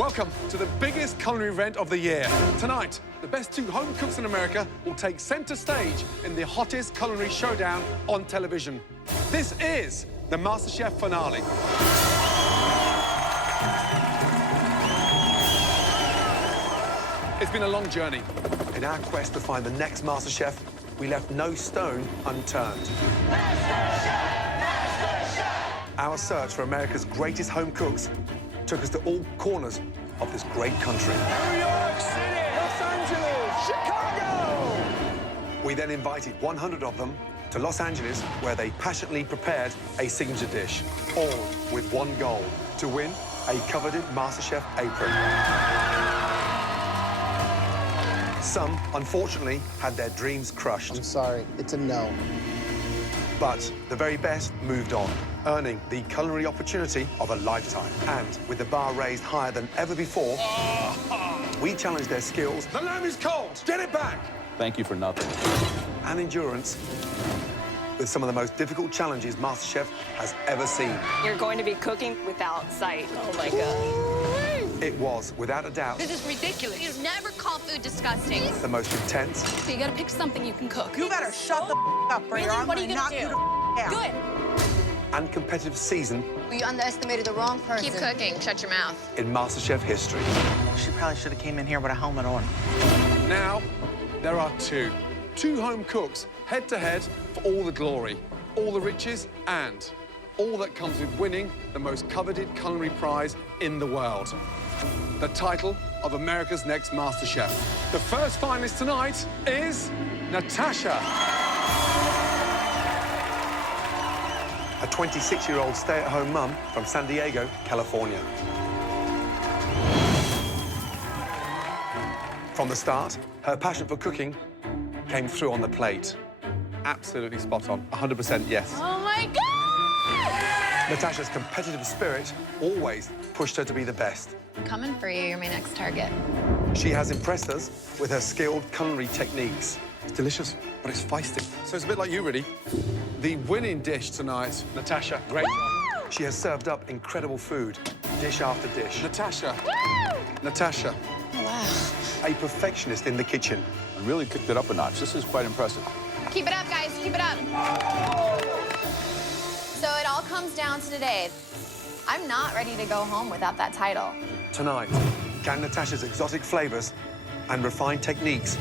Welcome to the biggest culinary event of the year. Tonight, the best 2 home cooks in America will take center stage in the hottest culinary showdown on television. This is the Masterchef finale. It's been a long journey. In our quest to find the next Masterchef, we left no stone unturned. Masterchef! Masterchef! Our search for America's greatest home cooks took us to all corners of this great country. New York City! Los Angeles! Chicago! We then invited 100 of them to Los Angeles, where they passionately prepared a signature dish, all with one goal: to win a coveted MasterChef apron. Some, unfortunately, had their dreams crushed. I'm sorry, it's a no. But the very best moved on, earning the culinary opportunity of a lifetime. And with the bar raised higher than ever before, we challenged their skills. The lamb is cold! Get it back! Thank you for nothing. And endurance with some of the most difficult challenges MasterChef has ever seen. You're going to be cooking without sight. Oh, my God. It was, without a doubt, This is ridiculous. You never call food disgusting. the most intense, So you gotta pick something you can cook. You better shut the up, or Really? I'm What are you knock gonna you do? the out. Good. and competitive season You underestimated the wrong person. Keep cooking. Shut your mouth. in MasterChef history. She probably should have came in here with a helmet on. Now, there are two home cooks, head-to-head for all the glory, all the riches, and all that comes with winning the most coveted culinary prize in the world. The title of America's next MasterChef. The first finalist tonight is Natasha. A 26-year-old stay-at-home mum from San Diego, California. From the start, her passion for cooking came through on the plate. Absolutely spot on, 100% yes. Oh, my God! Natasha's competitive spirit always pushed her to be the best. I'm coming for you. You're my next target. She has impressed us with her skilled culinary techniques. It's delicious, but it's feisty. So it's a bit like you, really. The winning dish tonight, Natasha, great job. She has served up incredible food, dish after dish. Natasha. Natasha. Oh, wow. A perfectionist in the kitchen. I really kicked it up a notch. This is quite impressive. Keep it up, guys. Keep it up. So it all comes down to today. I'm not ready to go home without that title. Tonight, can Natasha's exotic flavors and refined techniques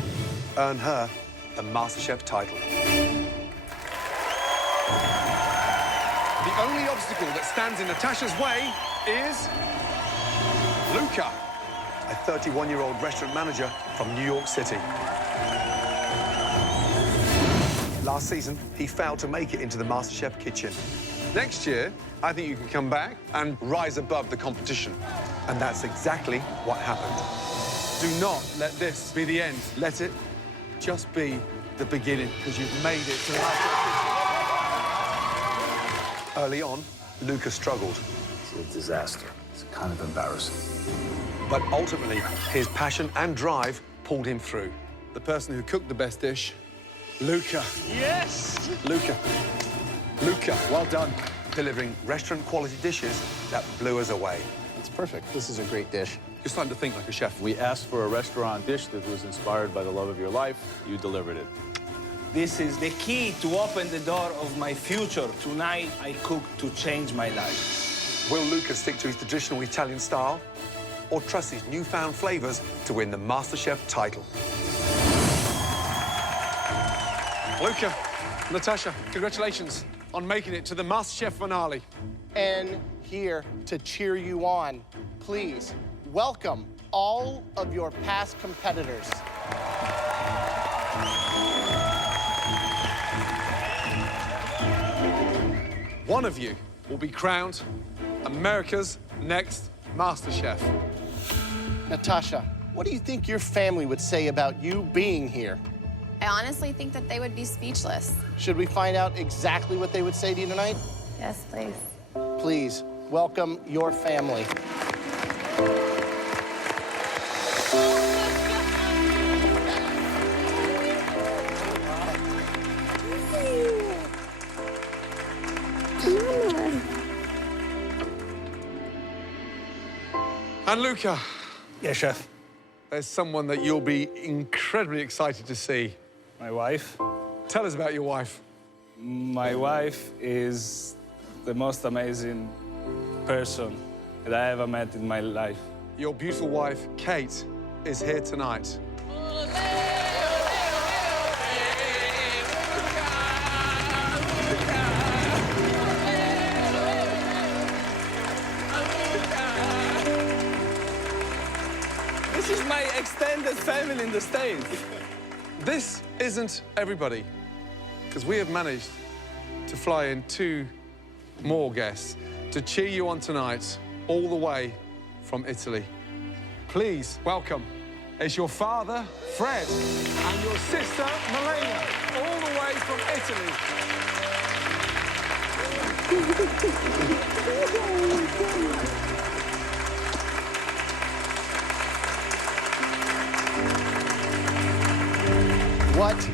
earn her the MasterChef title? The only obstacle that stands in Natasha's way is Luca, a 31-year-old restaurant manager from New York City. Last season, he failed to make it into the MasterChef kitchen. Next year, I think you can come back and rise above the competition. And that's exactly what happened. Do not let this be the end. Let it just be the beginning, because you've made it to the MasterChef kitchen. Early on, Luca struggled. It's a disaster. It's kind of embarrassing. But ultimately, his passion and drive pulled him through. The person who cooked the best dish, Luca. Yes! Luca. Luca, well done. Delivering restaurant-quality dishes that blew us away. It's perfect. This is a great dish. You're starting to think like a chef. We asked for a restaurant dish that was inspired by the love of your life. You delivered it. This is the key to open the door of my future. Tonight, I cook to change my life. Will Luca stick to his traditional Italian style or trust his newfound flavors to win the MasterChef title? Luca, Natasha, congratulations on making it to the MasterChef finale. And here to cheer you on, please welcome all of your past competitors. One of you will be crowned America's next MasterChef. Natasha, what do you think your family would say about you being here? I honestly think that they would be speechless. Should we find out exactly what they would say to you tonight? Yes, please. Please welcome your family. And Luca, Yes, chef. there's someone that you'll be incredibly excited to see. My wife. Tell us about your wife. My wife is the most amazing person that I ever met in my life. Your beautiful wife, Kate, is here tonight. This is my extended family in the States. This isn't everybody, because we have managed to fly in 2 more guests to cheer you on tonight, all the way from Italy. Please welcome, it's your father, Fred, and your sister, Milena, all the way from Italy. What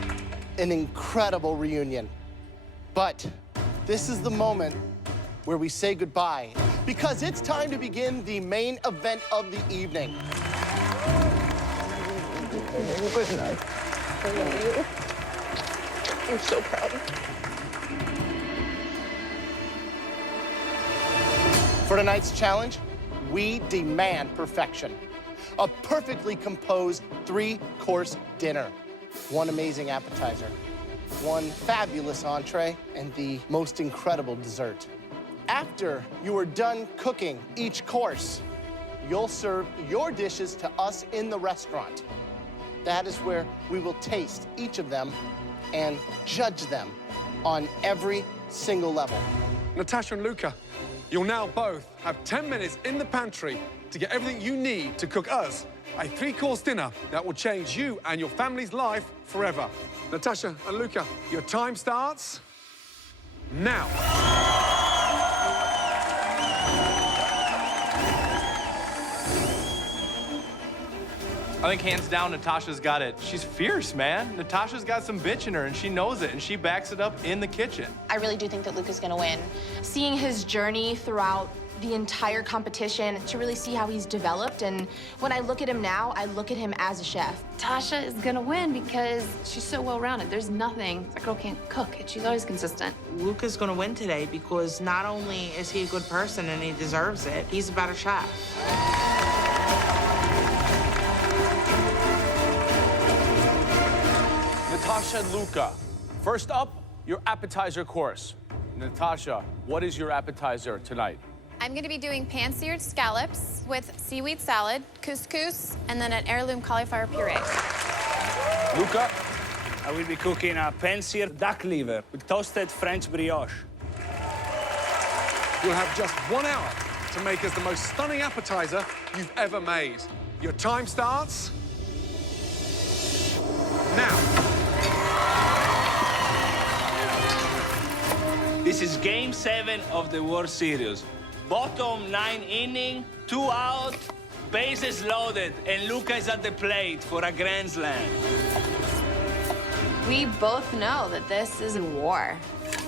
an incredible reunion. But this is the moment where we say goodbye, because it's time to begin the main event of the evening. Good night. I'm so proud. For tonight's challenge, we demand perfection. A perfectly composed 3-course dinner. 1 amazing appetizer, 1 fabulous entree, and the most incredible dessert. After you are done cooking each course, you'll serve your dishes to us in the restaurant. That is where we will taste each of them and judge them on every single level. Natasha and Luca, you'll now both have 10 minutes in the pantry to get everything you need to cook us a 3-course dinner that will change you and your family's life forever. Natasha and Luca, your time starts now. I think hands down, Natasha's got it. She's fierce, man. Natasha's got some bitch in her, and she knows it, and she backs it up in the kitchen. I really do think that Luca's gonna win. Seeing his journey throughout the entire competition to really see how he's developed, and when I look at him now, I look at him as a chef. Tasha is gonna win because she's so well-rounded. There's nothing, that girl can't cook, and she's always consistent. Luca's gonna win today because not only is he a good person and he deserves it, he's a better chef. Natasha and Luca, first up, your appetizer course. Natasha, what is your appetizer tonight? I'm going to be doing pan-seared scallops with seaweed salad, couscous, and then an heirloom cauliflower puree. Luca? I will be cooking a pan-seared duck liver with toasted French brioche. You'll have just 1 hour to make us the most stunning appetizer you've ever made. Your time starts now. This is Game 7 of the World Series. Bottom 9 inning, 2 out, bases loaded, and Luca is at the plate for a grand slam. We both know that this is a war.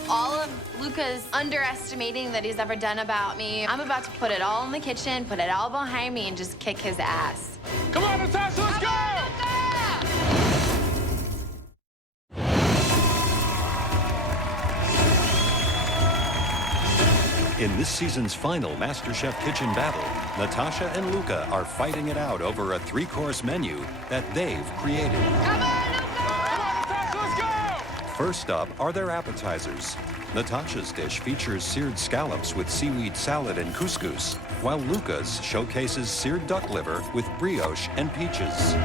All of Luca's underestimating that he's ever done about me, I'm about to put it all in the kitchen, put it all behind me, and just kick his ass. Come on, Natasha, let's go! In this season's final MasterChef kitchen battle, Natasha and Luca are fighting it out over a 3-course menu that they've created. Come on, Natasha, let's go! First up are their appetizers. Natasha's dish features seared scallops with seaweed salad and couscous, while Luca's showcases seared duck liver with brioche and peaches.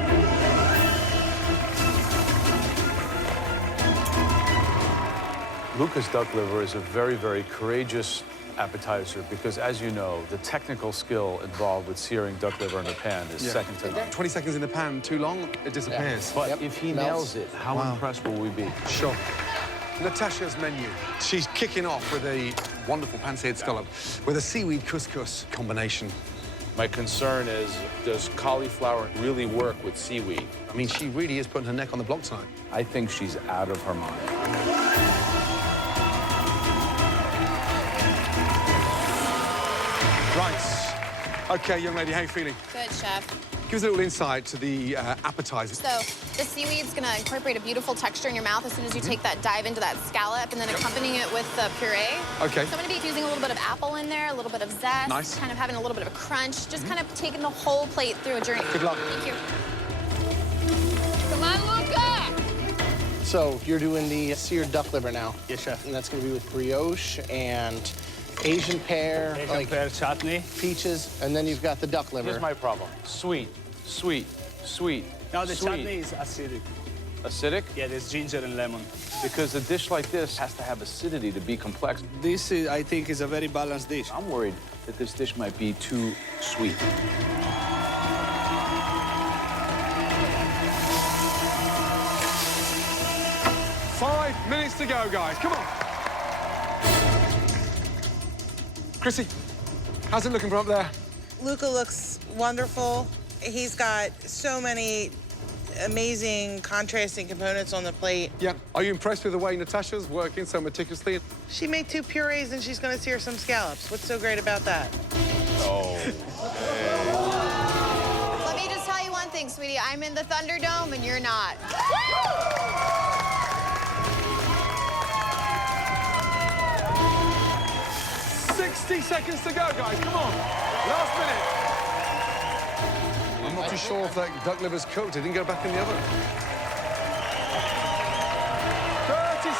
Luca's duck liver is a very, very courageous appetizer because, as you know, the technical skill involved with searing duck liver in a pan is second to none. 20 seconds in the pan too long, it disappears. But if he nails it, how impressed will we be? Sure. Natasha's menu. She's kicking off with a wonderful pan-seared scallop with a seaweed couscous combination. My concern is, does cauliflower really work with seaweed? I mean, she really is putting her neck on the block tonight. I think she's out of her mind. Right. Okay, young lady, how are you feeling? Good, chef. Give us a little insight to the appetizer. So the seaweed's gonna incorporate a beautiful texture in your mouth as soon as you take that dive into that scallop, and then accompanying it with the puree. Okay. So I'm gonna be using a little bit of apple in there, a little bit of zest. Nice. Kind of having a little bit of a crunch, just kind of taking the whole plate through a journey. Good luck. Thank you. Come on, Luca! So you're doing the seared duck liver now. Yes, chef. And that's gonna be with brioche and Asian pear, like pear chutney. peaches, and then you've got the duck liver. Here's my problem. Sweet, sweet, sweet. No, the sweet. chutney is acidic. Acidic? Yeah, there's ginger and lemon. Because a dish like this has to have acidity to be complex. This, is, I think, is a very balanced dish. I'm worried that this dish might be too sweet. Five minutes to go, guys. Come on. Chrissy, how's it looking from up there? Luca looks wonderful. He's got so many amazing contrasting components on the plate. Yeah. Are you impressed with the way Natasha's working so meticulously? She made 2 purees and she's gonna sear some scallops. What's so great about that? Oh. Let me just tell you one thing, sweetie. I'm in the Thunderdome and you're not. 60 seconds to go, guys. Come on. Last minute. I'm not too sure if that duck liver's cooked. It didn't go back in the oven. 30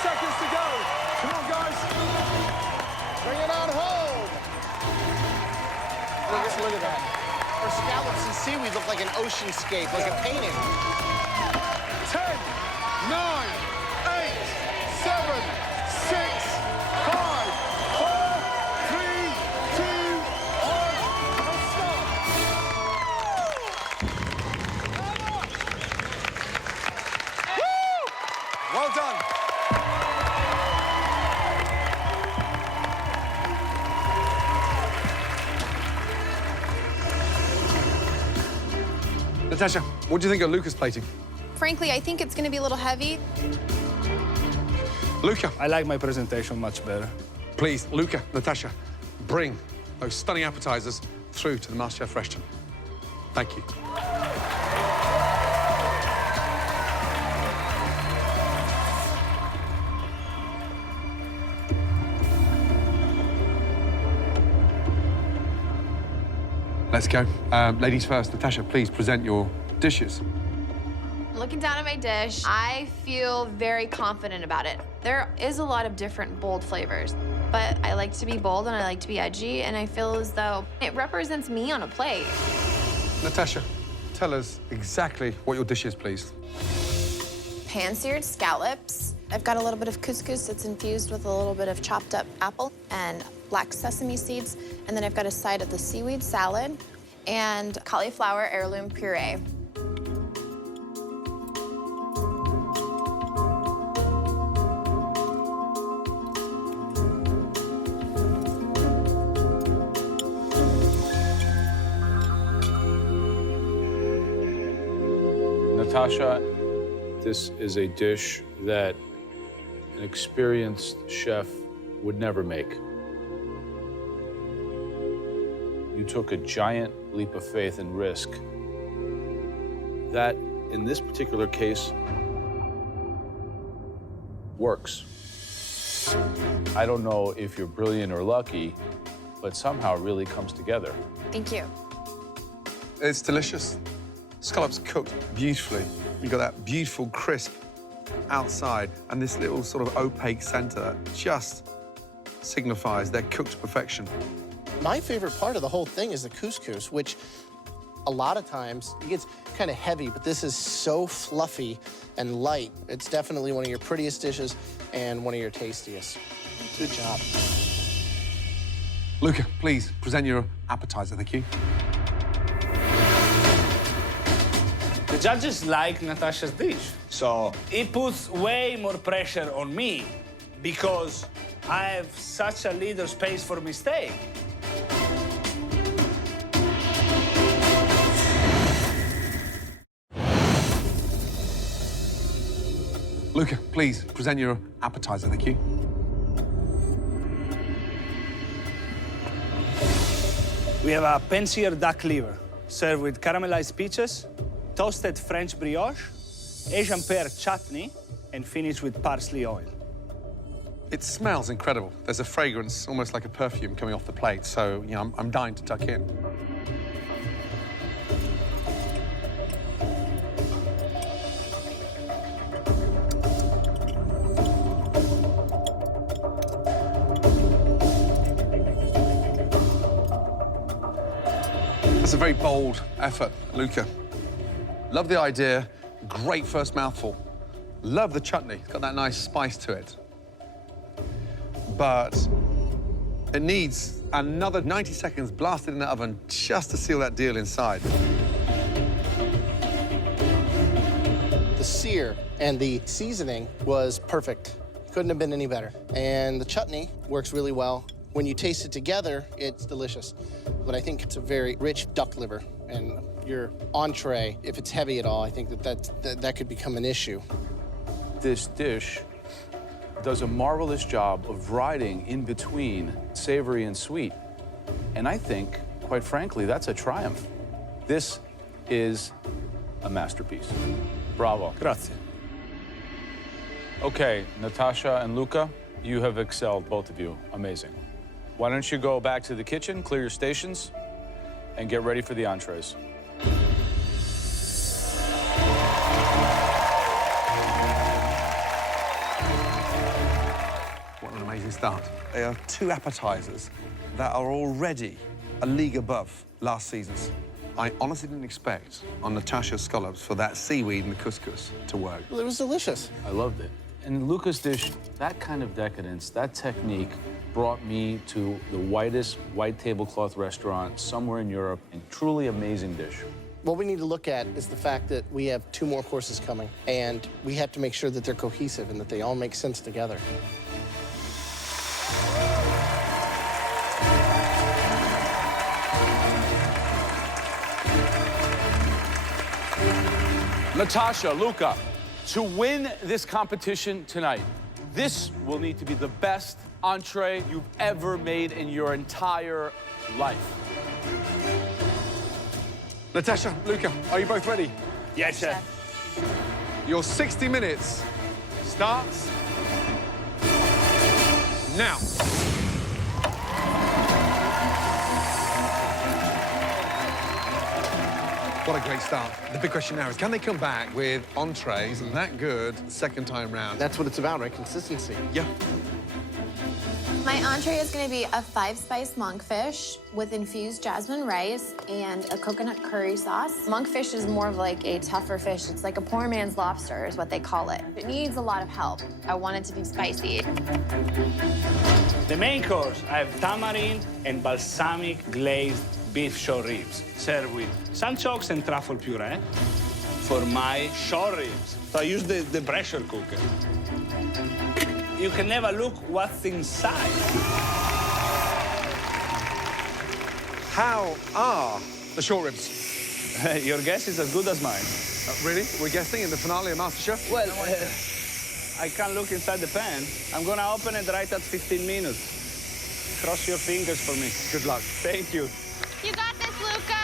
seconds to go. Come on, guys. Bring it on home. Look at that. Her scallops and seaweed look like an oceanscape, like a painting. 10, 9, 8, 7, 6, 5, 4, 3, 2, 1, and stop. Woo! Well done. Natasha, what do you think of Luca's plating? Frankly, I think it's gonna be a little heavy. Luca. I like my presentation much better. Please, Luca, Natasha, bring those stunning appetizers through to the Masterchef restaurant. Thank you. Let's go. Ladies first. Natasha, please present your dishes. Looking down at my dish, I feel very confident about it. There is a lot of different bold flavors, but I like to be bold and I like to be edgy, and I feel as though it represents me on a plate. Natasha, tell us exactly what your dish is, please. Pan-seared scallops. I've got a little bit of couscous that's infused with a little bit of chopped up apple and black sesame seeds. And then I've got a side of the seaweed salad and cauliflower heirloom puree. Natasha, this is a dish that an experienced chef would never make. You took a giant leap of faith and risk that, in this particular case, works. I don't know if you're brilliant or lucky, but somehow it really comes together. Thank you. It's delicious. Scallops cooked beautifully. You've got that beautiful crisp outside and this little sort of opaque center that just signifies they're cooked to perfection. My favorite part of the whole thing is the couscous, which a lot of times it gets kind of heavy, but this is so fluffy and light. It's definitely one of your prettiest dishes and one of your tastiest. Good job. Luca, please present your appetizer. Thank you. The judges like Natasha's dish, so it puts way more pressure on me because I have such a little space for mistake. Luca, please present your appetizer. Thank you. We have a pan-seared duck liver, served with caramelized peaches, toasted French brioche, Asian pear chutney, and finished with parsley oil. It smells incredible. There's a fragrance, almost like a perfume, coming off the plate, so, you know, I'm dying to tuck in. That's a very bold effort, Luca. Love the idea. Great first mouthful. Love the chutney. It's got that nice spice to it. But it needs another 90 seconds blasted in the oven just to seal that deal inside. The sear and the seasoning was perfect. Couldn't have been any better. And the chutney works really well. When you taste it together, it's delicious. But I think it's a very rich duck liver. And your entree, if it's heavy at all, I think that could become an issue. This dish does a marvelous job of riding in between savory and sweet. And I think, quite frankly, that's a triumph. This is a masterpiece. Bravo. Grazie. Okay, Natasha and Luca, you have excelled, both of you. Amazing. Why don't you go back to the kitchen, clear your stations, and get ready for the entrees. What an amazing start. They are two appetizers that are already a league above last season's. I honestly didn't expect on Natasha's scallops for that seaweed and the couscous to work. Well, it was delicious. I loved it. And Luca's dish, that kind of decadence, that technique brought me to the whitest white tablecloth restaurant somewhere in Europe, and truly amazing dish. What we need to look at is the fact that we have 2 more courses coming, and we have to make sure that they're cohesive and that they all make sense together. Natasha, Luca, to win this competition tonight, this will need to be the best entree you've ever made in your entire life. Natasha, Luca, are you both ready? Yes, chef. Your 60 minutes starts now. What a great start. The big question now is, can they come back with entrees that good second time round? That's what it's about, right? Consistency. Yeah. My entree is going to be a 5-spice monkfish with infused jasmine rice and a coconut curry sauce. Monkfish is more of like a tougher fish. It's like a poor man's lobster is what they call it. It needs a lot of help. I want it to be spicy. The main course, I have tamarind and balsamic glazed beef short ribs, served with sunchokes and truffle puree. For my short ribs, so I use the pressure cooker. You can never look what's inside. How are the short ribs? Your guess is as good as mine. Really? We're guessing in the finale of Masterchef? Well, I can't look inside the pan. I'm gonna open it right at 15 minutes. Cross your fingers for me. Good luck. Thank you. You got this, Luca.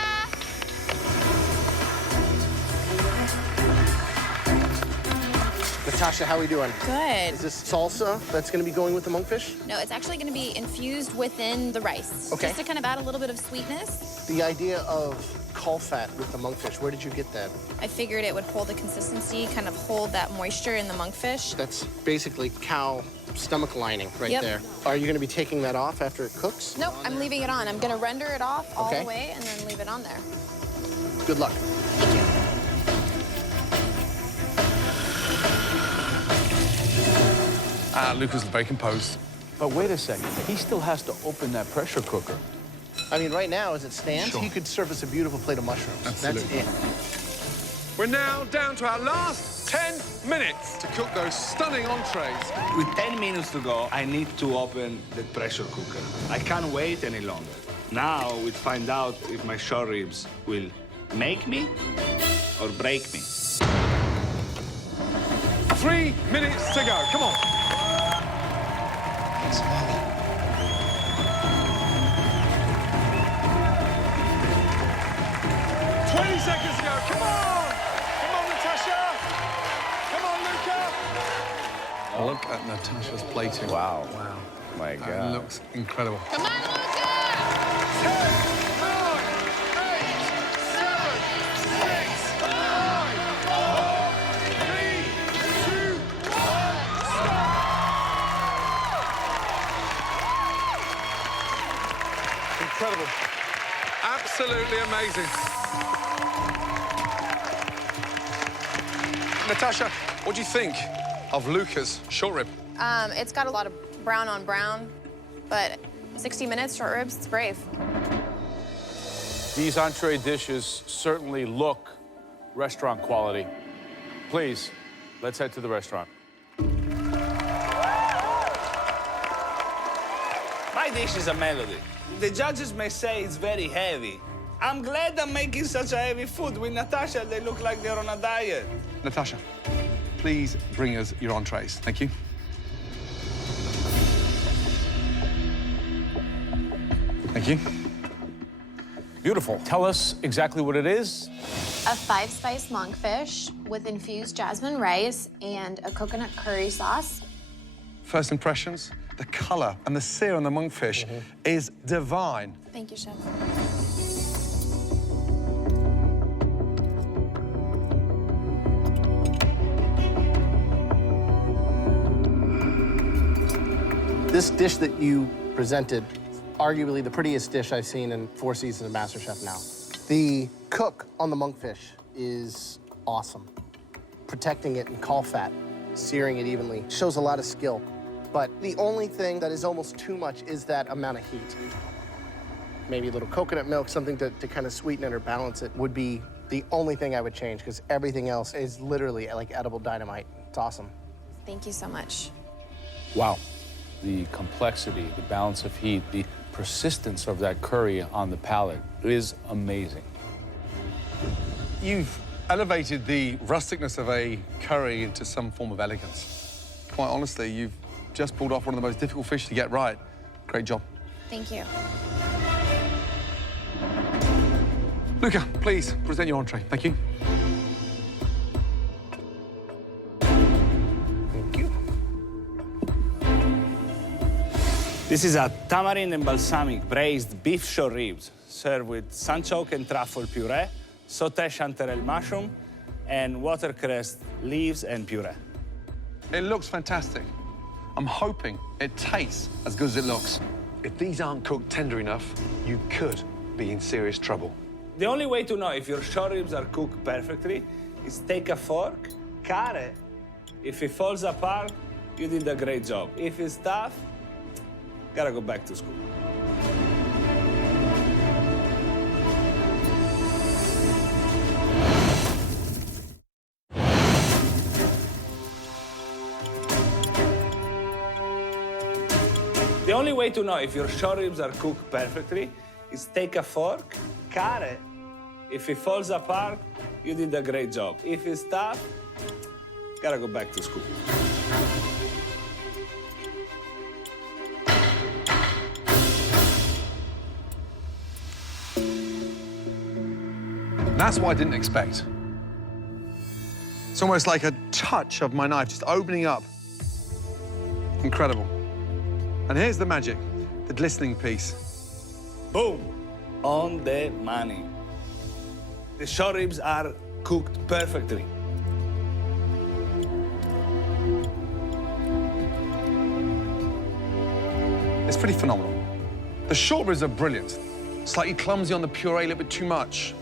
Natasha, how are we doing? Good. Is this salsa that's going to be going with the monkfish? No, it's actually going to be infused within the rice. Okay. Just to kind of add a little bit of sweetness. The idea of caul fat with the monkfish, where did you get that? I figured it would hold the consistency, kind of hold that moisture in the monkfish. That's basically cow stomach lining right Yep. there. Are you going to be taking that off after it cooks? Nope, I'm leaving it on. I'm going to render it off all Okay. the way and then leave it on there. Good luck. Thank you. Luca's very composed. But wait a second, he still has to open that pressure cooker. I mean, right now, as it stands, Sure. he could serve us a beautiful plate of mushrooms. Absolutely. That's it. We're now down to our last 10 minutes to cook those stunning entrees. With 10 minutes to go, I need to open the pressure cooker. I can't wait any longer. Now we'll find out if my short ribs will make me or break me. 3 minutes to go. Come on. seconds ago. Come on! Come on, Natasha! Come on, Luca! Oh, look at Natasha's plating. Wow. Wow. My It God. looks incredible. Come on, Luca! 10, 9, 8, 7, 6, 5, 4, 3, 2, 1, stop! Incredible. Absolutely amazing. Natasha, what do you think of Luca's short rib? It's got a lot of brown on brown, but 60 minutes, short ribs, it's brave. These entree dishes certainly look restaurant quality. Please, let's head to the restaurant. My dish is a melody. The judges may say it's very heavy. I'm glad I'm making such a heavy food. With Natasha, they look like they're on a diet. Natasha, please bring us your entrees. Thank you. Thank you. Beautiful. Tell us exactly what it is. A 5-spice monkfish with infused jasmine rice and a coconut curry sauce. First impressions, the color and the sear on the monkfish is divine. Thank you, Chef. This dish that you presented, arguably the prettiest dish I've seen in 4 seasons of Masterchef now. The cook on the monkfish is awesome. Protecting it in caul fat, searing it evenly, shows a lot of skill. But the only thing that is almost too much is that amount of heat. Maybe a little coconut milk, something to kind of sweeten it or balance it would be the only thing I would change, because everything else is literally like edible dynamite. It's awesome. Thank you so much. Wow. The complexity, the balance of heat, the persistence of that curry on the palate is amazing. You've elevated the rusticness of a curry into some form of elegance. Quite honestly, you've just pulled off one of the most difficult fish to get right. Great job. Thank you. Luca, please present your entree. Thank you. This is a tamarind and balsamic braised beef short ribs, served with sunchoke and truffle puree, sauté chanterelle mushroom, and watercress leaves and puree. It looks fantastic. I'm hoping it tastes as good as it looks. If these aren't cooked tender enough, you could be in serious trouble. The only way to know if your short ribs are cooked perfectly is take a fork, cut it. If it falls apart, you did a great job. If it's tough, gotta go back to school. The only way to know if your short ribs are cooked perfectly is take a fork, cut it. If it falls apart, you did a great job. If it's tough, gotta go back to school. That's what I didn't expect. It's almost like a touch of my knife just opening up. Incredible. And here's the magic, the glistening piece. Boom! On the money. The short ribs are cooked perfectly. It's pretty phenomenal. The short ribs are brilliant. Slightly clumsy on the puree, a little bit too much.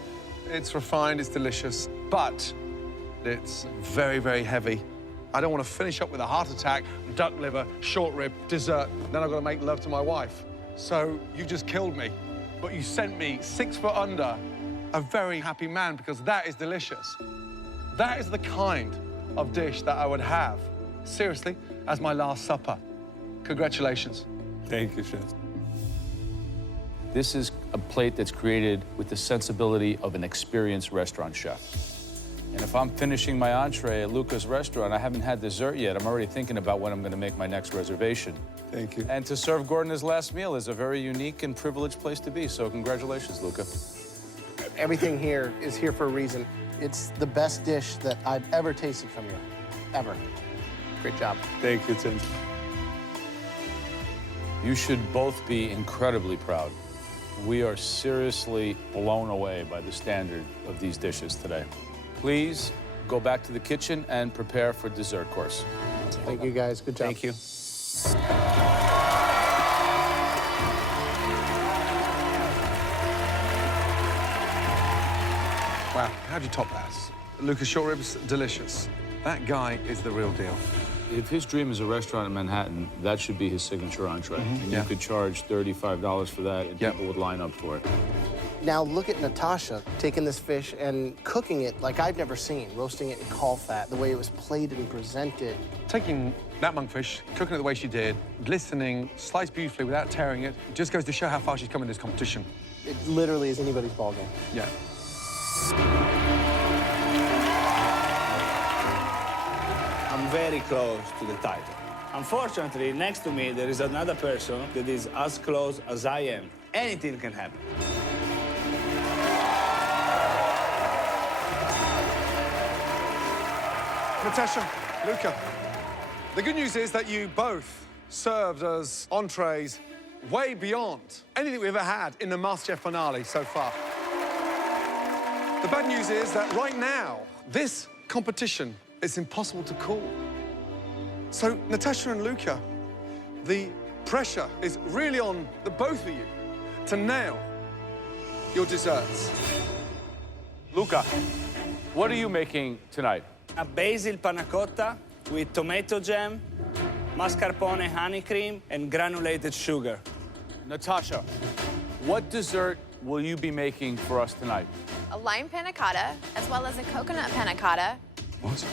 It's refined, it's delicious, but it's very, very heavy. I don't want to finish up with a heart attack, duck liver, short rib, dessert, then I've got to make love to my wife. So you just killed me, but you sent me 6 foot under, a very happy man, because that is delicious. That is the kind of dish that I would have, seriously, as my last supper. Congratulations. Thank you, Chef. This is a plate that's created with the sensibility of an experienced restaurant chef. And if I'm finishing my entree at Luca's restaurant, I haven't had dessert yet. I'm already thinking about when I'm going to make my next reservation. Thank you. And to serve Gordon his last meal is a very unique and privileged place to be. So congratulations, Luca. Everything here is here for a reason. It's the best dish that I've ever tasted from you, ever. Great job. Thank you, Tim. You should both be incredibly proud. We are seriously blown away by the standard of these dishes today. Please go back to the kitchen and prepare for dessert course. Thank you, guys. Good job. Thank you. Wow, how'd you top that? Lucas short ribs, delicious. That guy is the real deal. If his dream is a restaurant in Manhattan, that should be his signature entree. And you could charge $35 for that, and people would line up for it. Now look at Natasha taking this fish and cooking it like I've never seen, roasting it in caul fat, the way it was plated and presented. Taking that monkfish, cooking it the way she did, glistening, sliced beautifully without tearing it, just goes to show how far she's come in this competition. It literally is anybody's ballgame. Yeah. I'm very close to the title. Unfortunately, next to me, there is another person that is as close as I am. Anything can happen. Natasha, Luca, the good news is that you both served as entrees way beyond anything we've ever had in the Masterchef finale so far. The bad news is that right now, this competition is impossible to call. So, Natasha and Luca, the pressure is really on the both of you to nail your desserts. Luca, what are you making tonight? A basil panna cotta with tomato jam, mascarpone honey cream, and granulated sugar. Natasha, what dessert will you be making for us tonight? A lime panna cotta, as well as a coconut panna cotta. What?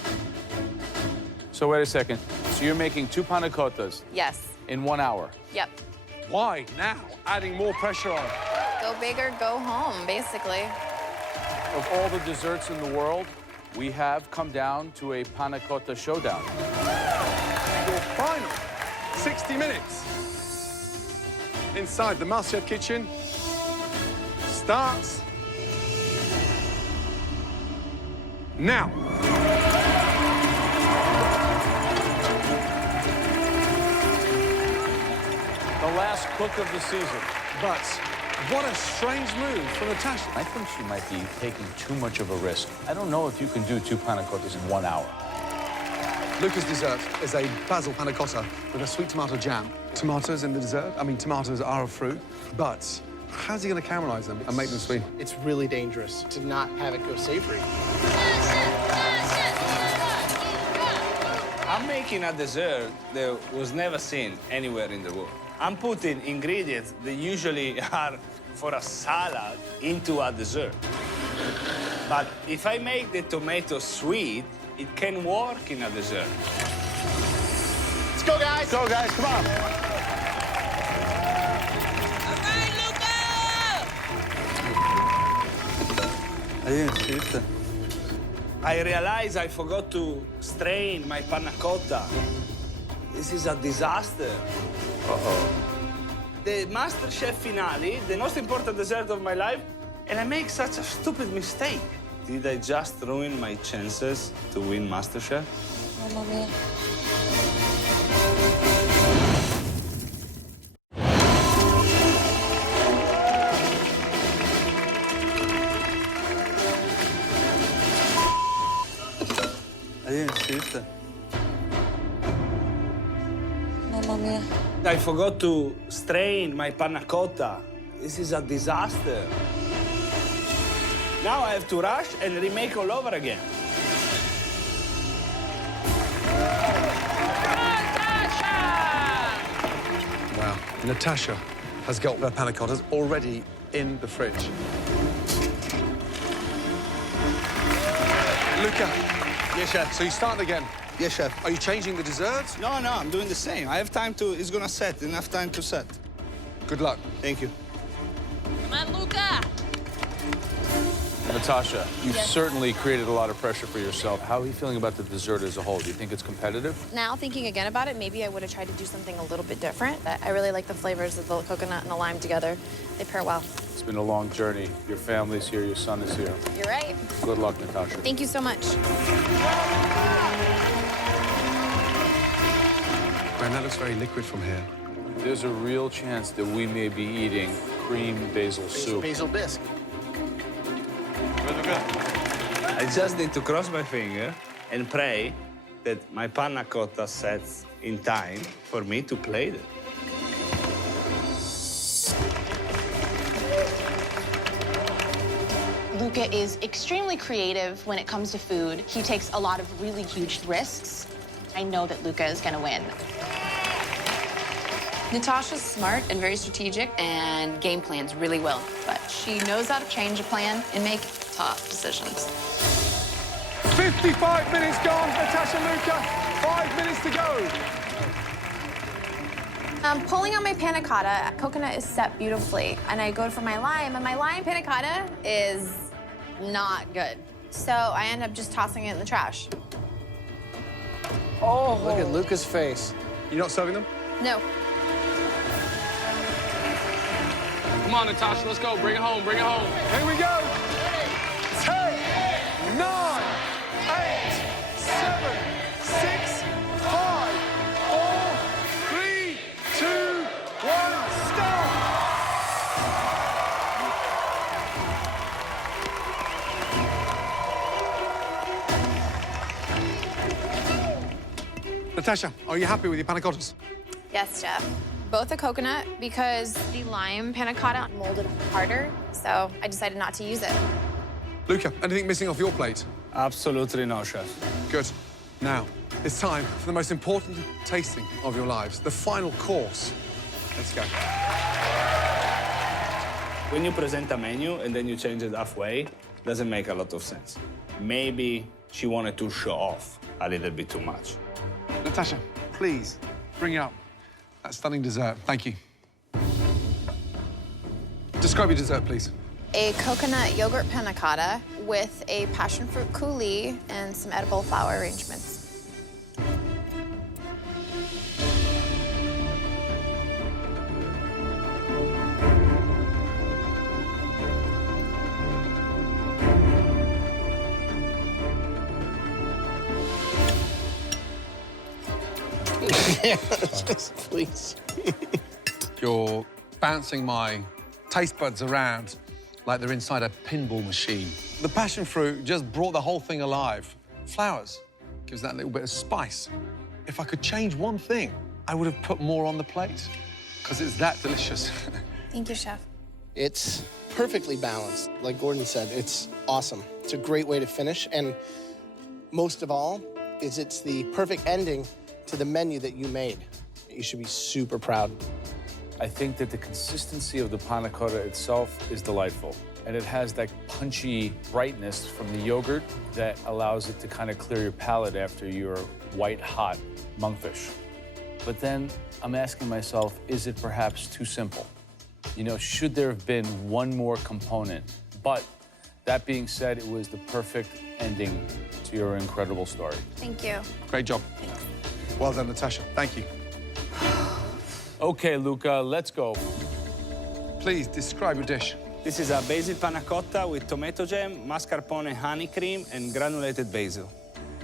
So wait a second. So you're making 2 panna cottas Yes. in 1 hour? Yep. Why now? Adding more pressure on. Go big or go home, basically. Of all the desserts in the world, we have come down to a panna cotta showdown. Your final 60 minutes inside the Masterchef kitchen starts now. The last cook of the season. But what a strange move from Natasha. I think she might be taking too much of a risk. I don't know if you can do 2 panna cottas in 1 hour. Luca's dessert is a basil panna cotta with a sweet tomato jam. Tomatoes in the dessert. I mean, tomatoes are a fruit, but how's he going to caramelize them and make them sweet? It's really dangerous to not have it go savory. I'm making a dessert that was never seen anywhere in the world. I'm putting ingredients that usually are for a salad into a dessert. But if I make the tomato sweet, it can work in a dessert. Let's go, guys. Go, guys, come on. I realized I forgot to strain my panna cotta. This is a disaster. The Masterchef finale, the most important dessert of my life, and I make such a stupid mistake. Did I just ruin my chances to win Masterchef? Mamma mia. Mamma mia. I forgot to strain my panna cotta. This is a disaster. Now I have to rush and remake all over again. Wow. Natasha has got her panna cottas already in the fridge. Luca. Yes, chef. So you start again. Yes, chef. Are you changing the desserts? No, I'm doing the same. I have time to, it's gonna set, enough time to set. Good luck. Thank you. Come on, Luca. Natasha, you've Yes. certainly created a lot of pressure for yourself. How are you feeling about the dessert as a whole? Do you think it's competitive? Now, thinking again about it, maybe I would have tried to do something a little bit different. But I really like the flavors of the coconut and the lime together. They pair well. It's been a long journey. Your family's here, your son is here. You're right. Good luck, Natasha. Thank you so much. Man, that looks very liquid from here. There's a real chance that we may be eating cream basil soup. Basil bisque. I just need to cross my finger and pray that my panna cotta sets in time for me to plate it. Luca is extremely creative when it comes to food. He takes a lot of really huge risks. I know that Luca is gonna win. Natasha's smart and very strategic and game plans really well, but she knows how to change a plan and make tough decisions. 55 minutes gone, Natasha, Luca. 5 minutes to go. Pulling on my panna cotta, coconut is set beautifully, and I go for my lime, and my lime panna cotta is not good. So I end up just tossing it in the trash. Oh, look at Luca's face. You're not serving them? No. Come on, Natasha, let's go. Bring it home, bring it home. Here we go. 10, 9, 8, 7, 6, 5, 4, 3, 2, 1, stop. Natasha, are you happy with your panna cottas? Yes, chef. Both a coconut because the lime panna cotta molded harder, so I decided not to use it. Luca, anything missing off your plate? Absolutely no, chef. Good. Now, it's time for the most important tasting of your lives, the final course. Let's go. When you present a menu and then you change it halfway, doesn't make a lot of sense. Maybe she wanted to show off a little bit too much. Natasha, please, bring out that stunning dessert. Thank you. Describe your dessert, please. A coconut yogurt panna cotta with a passion fruit coulis and some edible flower arrangements. Please. You're bouncing my taste buds around like they're inside a pinball machine. The passion fruit just brought the whole thing alive. Flowers gives that little bit of spice. If I could change one thing, I would have put more on the plate because it's that delicious. Thank you, chef. It's perfectly balanced. Like Gordon said, it's awesome. It's a great way to finish. And most of all, it's the perfect ending to the menu that you made. You should be super proud. I think that the consistency of the panna cotta itself is delightful. And it has that punchy brightness from the yogurt that allows it to kind of clear your palate after your white-hot monkfish. But then I'm asking myself, is it perhaps too simple? You know, should there have been one more component? But that being said, it was the perfect ending to your incredible story. Thank you. Great job. Well done, Natasha. Thank you. Okay, Luca, let's go. Please describe your dish. This is a basil panna cotta with tomato jam, mascarpone honey cream, and granulated basil.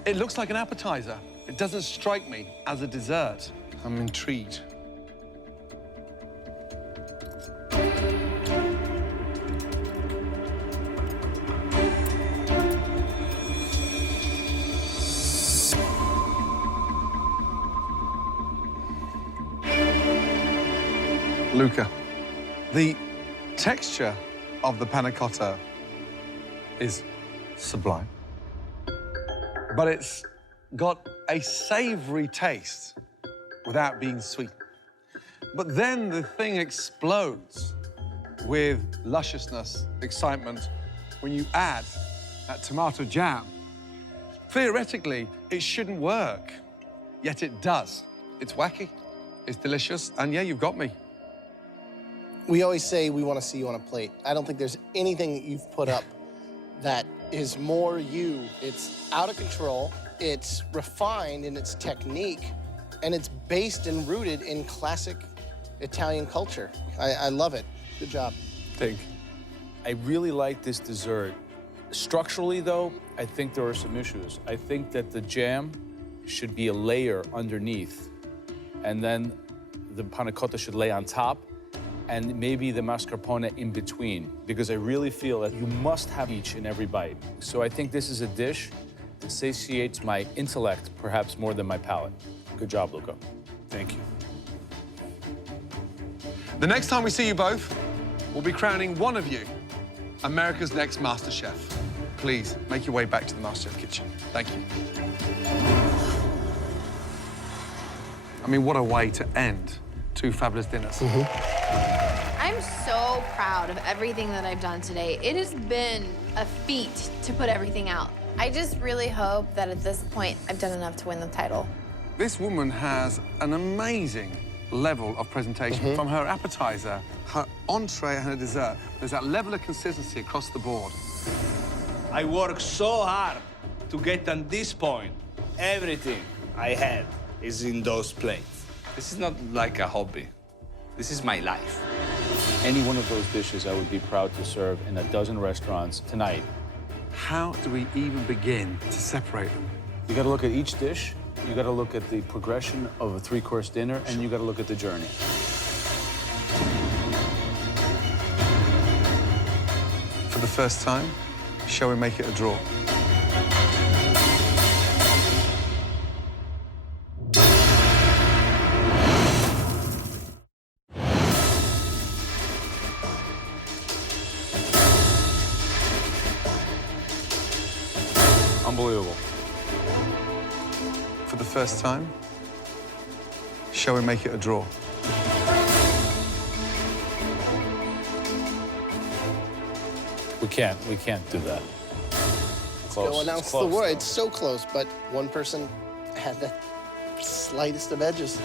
It looks like an appetizer. It doesn't strike me as a dessert. I'm intrigued. Luca, the texture of the panna cotta is sublime, but it's got a savory taste without being sweet. But then the thing explodes with lusciousness, excitement, when you add that tomato jam. Theoretically, it shouldn't work, yet it does. It's wacky, it's delicious, and yeah, you've got me. We always say we want to see you on a plate. I don't think there's anything that you've put up that is more you. It's out of control, it's refined in its technique, and it's based and rooted in classic Italian culture. I love it. Good job. Think. I really like this dessert. Structurally, though, I think there are some issues. I think that the jam should be a layer underneath, and then the panna cotta should lay on top, and maybe the mascarpone in between, because I really feel that you must have each in every bite. So I think this is a dish that satiates my intellect perhaps more than my palate. Good job, Luca. Thank you. The next time we see you both, we'll be crowning one of you America's next Masterchef. Please, make your way back to the Masterchef kitchen. Thank you. I mean, what a way to end two fabulous dinners. I'm so proud of everything that I've done today. It has been a feat to put everything out. I just really hope that at this point I've done enough to win the title. This woman has an amazing level of presentation. From her appetizer, her entree, and her dessert. There's that level of consistency across the board. I worked so hard to get to this point. Everything I had is in those plates. This is not like a hobby. This is my life. Any one of those dishes I would be proud to serve in a dozen restaurants tonight. How do we even begin to separate them? You gotta look at each dish, you gotta look at the progression of a three-course dinner, and you gotta look at the journey. For the first time, shall we make it a draw? Unbelievable. For the first time, shall we make it a draw? We can't do that. Close. Go announce It's the close, word. though. It's so close, but one person had the slightest of edges.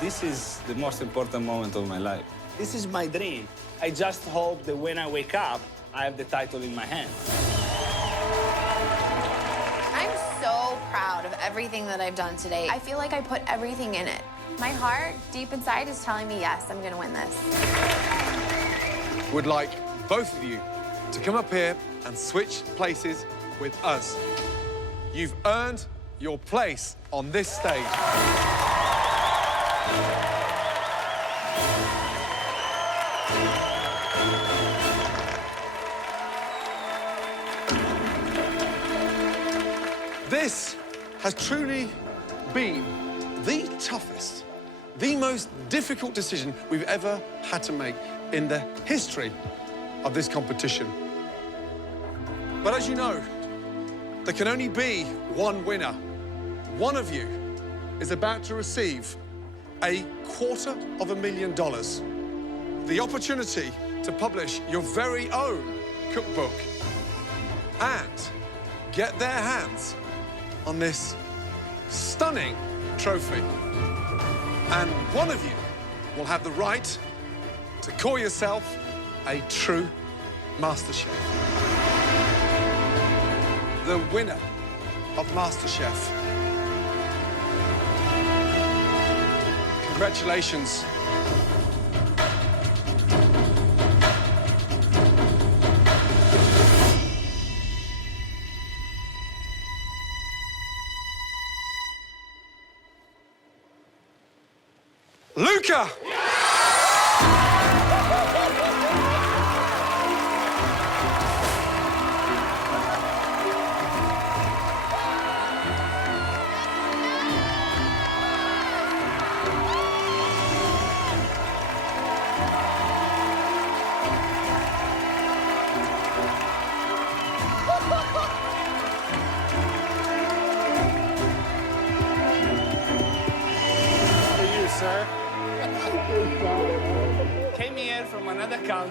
This is the most important moment of my life. This is my dream. I just hope that when I wake up, I have the title in my hand. I'm so proud of everything that I've done today. I feel like I put everything in it. My heart, deep inside, is telling me, yes, I'm gonna win this. Would like both of you to come up here and switch places with us. You've earned your place on this stage. This has truly been the toughest, the most difficult decision we've ever had to make in the history of this competition. But as you know, there can only be one winner. One of you is about to receive $250,000. The opportunity to publish your very own cookbook and get their hands on this stunning trophy. And one of you will have the right to call yourself a true Masterchef. The winner of Masterchef. Congratulations. Luca! For you, sir.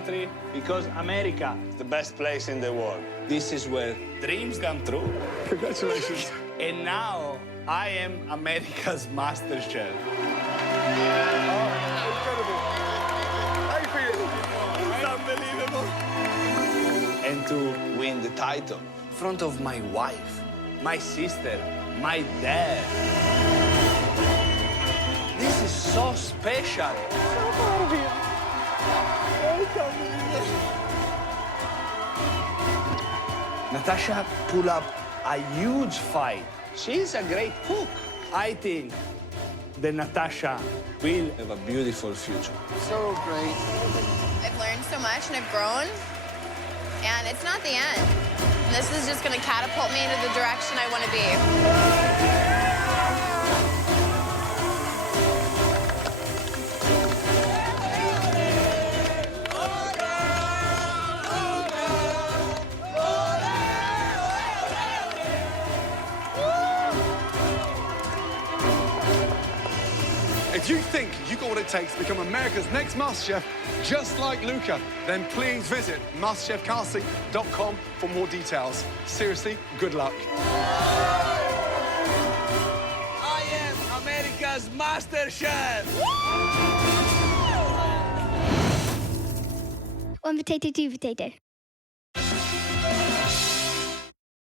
country because America is the best place in the world. This is where dreams come true. Congratulations. And now I am America's Masterchef. Incredible. How you feeling? It's unbelievable. And to win the title in front of my wife, my sister, my dad. This is so special. So proud of you. Natasha pulled up a huge fight. She's a great cook. I think that Natasha will have a beautiful future. So great. I've learned so much and I've grown, and it's not the end. This is just gonna catapult me into the direction I wanna be. If you think you got what it takes to become America's next MasterChef, just like Luca, then please visit masterchefcasting.com for more details. Seriously, good luck. I am America's Masterchef! One potato, two potato.